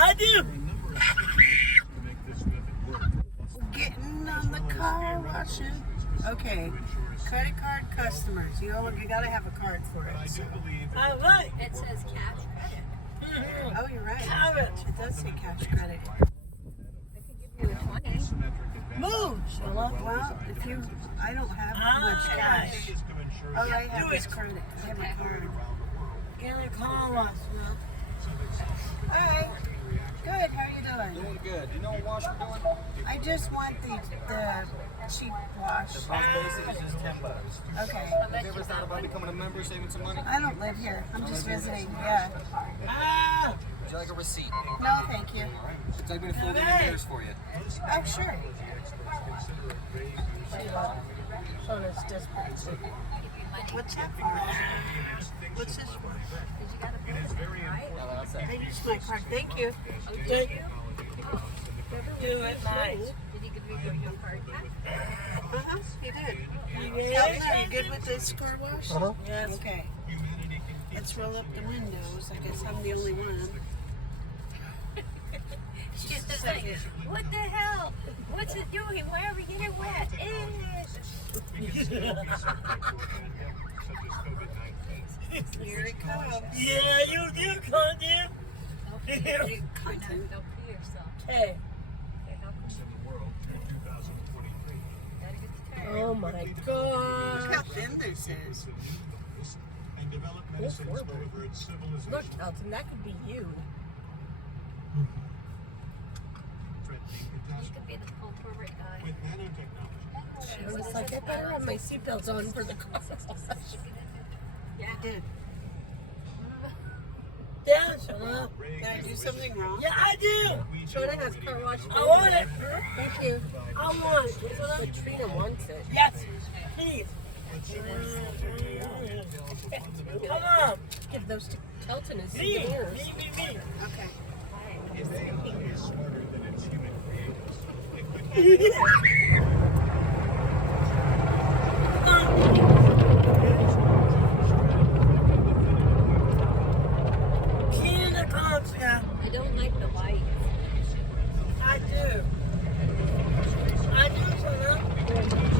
I do. Getting on the car washing. Okay. Credit card customers. You gotta have a card for it. So. I like. It says cash credit. Oh, you're right. Carrot. It does say cash credit. I could give you a 20. Move. Well, I don't have much cash. All I have is credit. I have a card. Get a car wash, man. Alright. Good. How are you doing? Doing good. You know what wash we're doing? I just want the cheap wash. The cost basic is just $10. Okay. Have you ever thought about becoming a member, saving some money? I don't live here. I'm just visiting. Yeah. Ah. Would you like a receipt? No, thank you. Would you like me to fold in the mirrors for you? Oh, sure. Phone is desperate. What's that for? What's this for? Because you got to pay it, right? No, that's it. I used my card. Thank you. Thank you. Do it nice. Did he give you your card back? Uh-huh. He did. You Kelvin, are you good with this car wash? Uh-huh. Yes. Okay. Let's roll up the windows. I guess I'm the only one. She's just like, what the hell? What's it doing? Why are we getting wet? Here it comes. Yeah, you do, can't you? Content. Don't pee yourself. Okay. Okay, how come? Gotta get the tire. Oh my Look God. how thin this is. Look, Elton, that could be you. You could be the full forward guy. I was like, I better have my seatbelts on for the car. Yeah. I did. Yeah, shut up. Did I do something wrong? Yeah, I do. Shona has car wash. I want it. Thank you. I want it. But Trina wants it. Yes, please. Come on. Give those to Kelton as Me. souvenirs. Me. Okay. Key in the pumps, yeah. I don't like the lights. I do. I do, Shona.